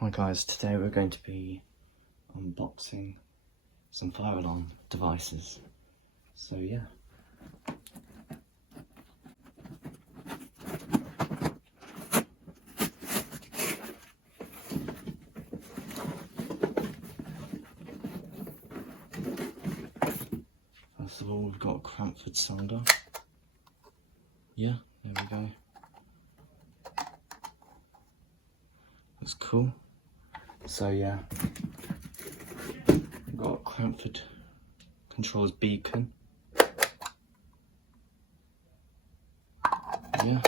Hi guys, today we're going to be unboxing some fire alarm devices. So yeah. First of all, we've got a Cranford sounder. Yeah, there we go. That's cool. So yeah, we've got a Cranford controls beacon. Yeah,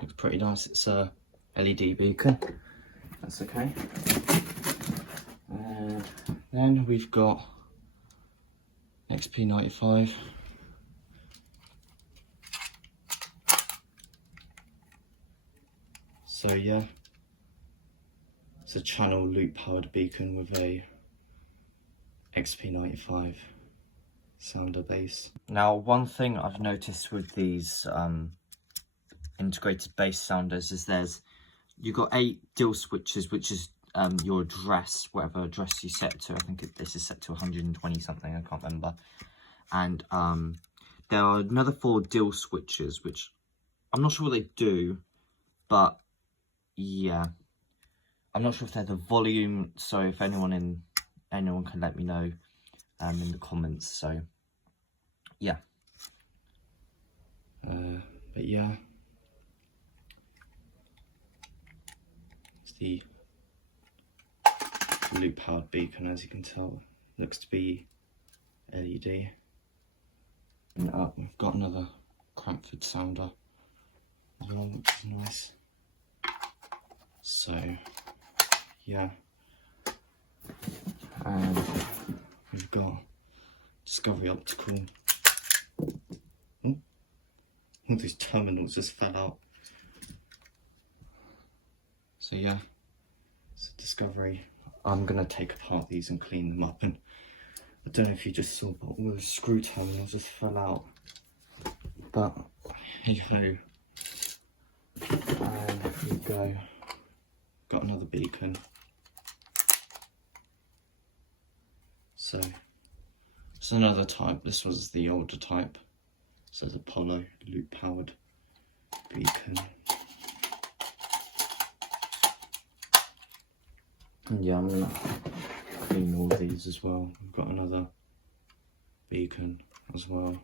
looks pretty nice. It's a LED beacon. That's okay. And then we've got XP95. So yeah, it's a channel loop powered beacon with a XP95 sounder base. Now, one thing I've noticed with these integrated base sounders is you've got 8 dial switches, which is your address, whatever address you set to. I think this is set to 120 something, I can't remember. And there are another 4 dial switches, which I'm not sure what they do, but yeah, I'm not sure if they're the volume. So if anyone can let me know in the comments. So yeah, but yeah, it's the loop powered beacon, as you can tell. Looks to be LED. And up we've got another Cranford sounder as well, which is nice. So yeah, and we've got Discovery Optical. Oh, all these terminals just fell out. So yeah, it's a Discovery. I'm gonna take apart these and clean them up, and I don't know if you just saw, but all the screw terminals just fell out. But hey ho. And here we go. Got another beacon. So it's another type. This was the older type. So it's Apollo loop powered beacon. And yeah, I'm gonna clean all these as well. We've got another beacon as well.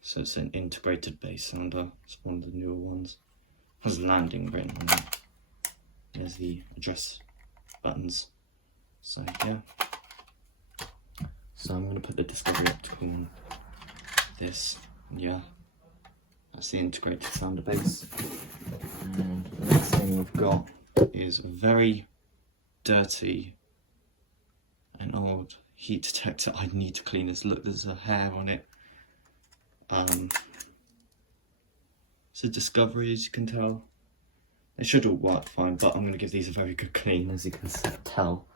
So it's an integrated base sounder. It's one of the newer ones. Has landing written on it. There's the address buttons. So yeah. So I'm gonna put the Discovery Optical on this. Yeah, that's the integrated sounder base. And the next thing we've got is a very dirty and old heat detector. I need to clean this. Look, there's a hair on it. It's a Discovery, as you can tell. They should all work fine, but I'm going to give these a very good clean, as you can tell.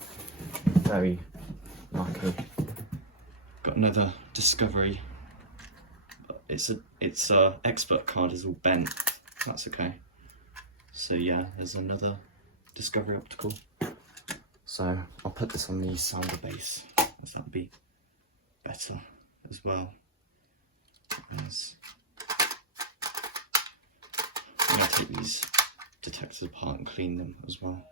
Very lucky. Got another Discovery. It's a expert card is all bent. That's okay. So yeah, there's another Discovery Optical. So I'll put this on the sounder base, as that'd be better as well. I'm going to take these detectors apart and clean them as well.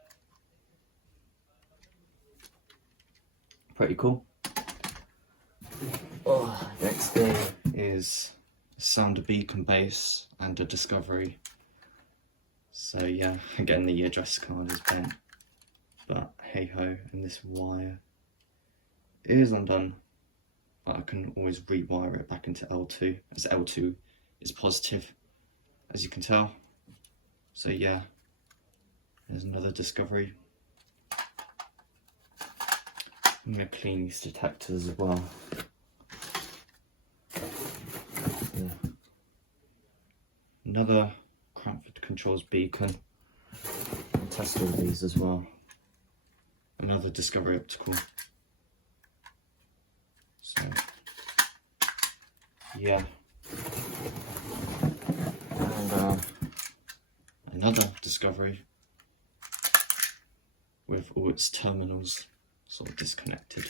Pretty cool. Oh, next thing is a sounder beacon base and a Discovery. So yeah, again the address card is bent, but hey ho, and this wire is undone, but I can always rewire it back into L2, as L2 is positive, as you can tell. So yeah, there's another Discovery. I'm going to clean these detectors as well. Yeah. Another Cranford controls beacon. I'll test all these as well. Another Discovery Optical. So yeah. And another discovery with all its terminals sort of disconnected.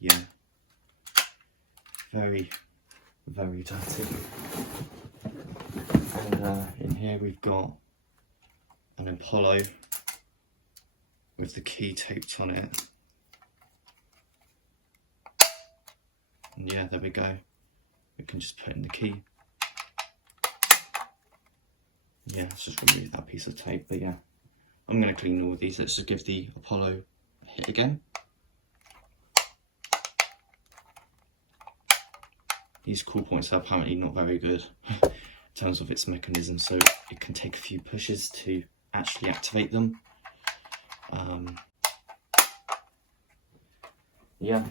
Yeah, very, very dirty. And in here we've got an Apollo with the key taped on it. And yeah, there we go. We can just put in the key. Yeah, let's just remove that piece of tape, but yeah. I'm going to clean all of these. Let's just give the Apollo a hit again. These cool points are apparently not very good in terms of its mechanism, so it can take a few pushes to actually activate them. Yeah.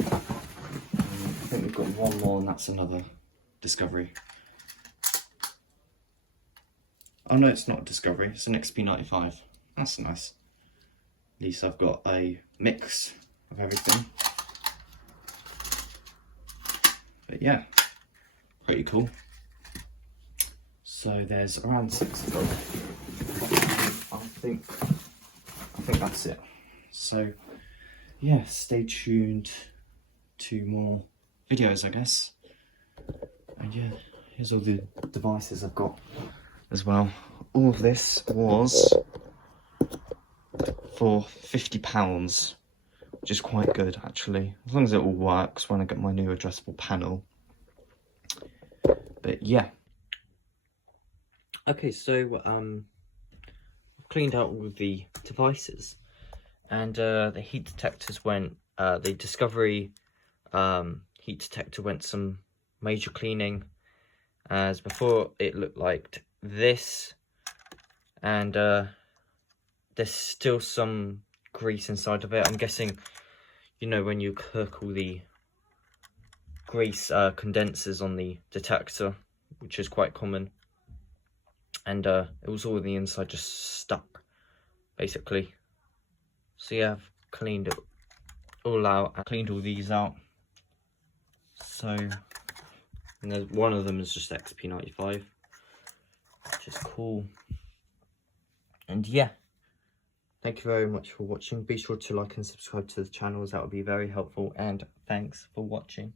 I think we've got one more, and that's another discovery. Oh no, it's not a discovery, it's an XP95. That's nice. At least I've got a mix of everything. But yeah, pretty cool. So there's around 6 of them. I think that's it. So yeah, stay tuned to more videos, I guess. And yeah, here's all the devices I've got as well. All of this was for £50, which is quite good actually, as long as it all works when I get my new addressable panel. But yeah. Okay, so I've cleaned out all of the devices, and the heat detectors went, the Discovery heat detector went some major cleaning, as before it looked like this, and there's still some grease inside of it. I'm guessing, you know, when you cook, all the grease condenses on the detector, which is quite common, and it was all on the inside, just stuck basically. So yeah, I've cleaned it all out. I cleaned all these out. So, and one of them is just XP95, which is cool. And yeah, thank you very much for watching. Be sure to like and subscribe to the channel, as that would be very helpful. And thanks for watching.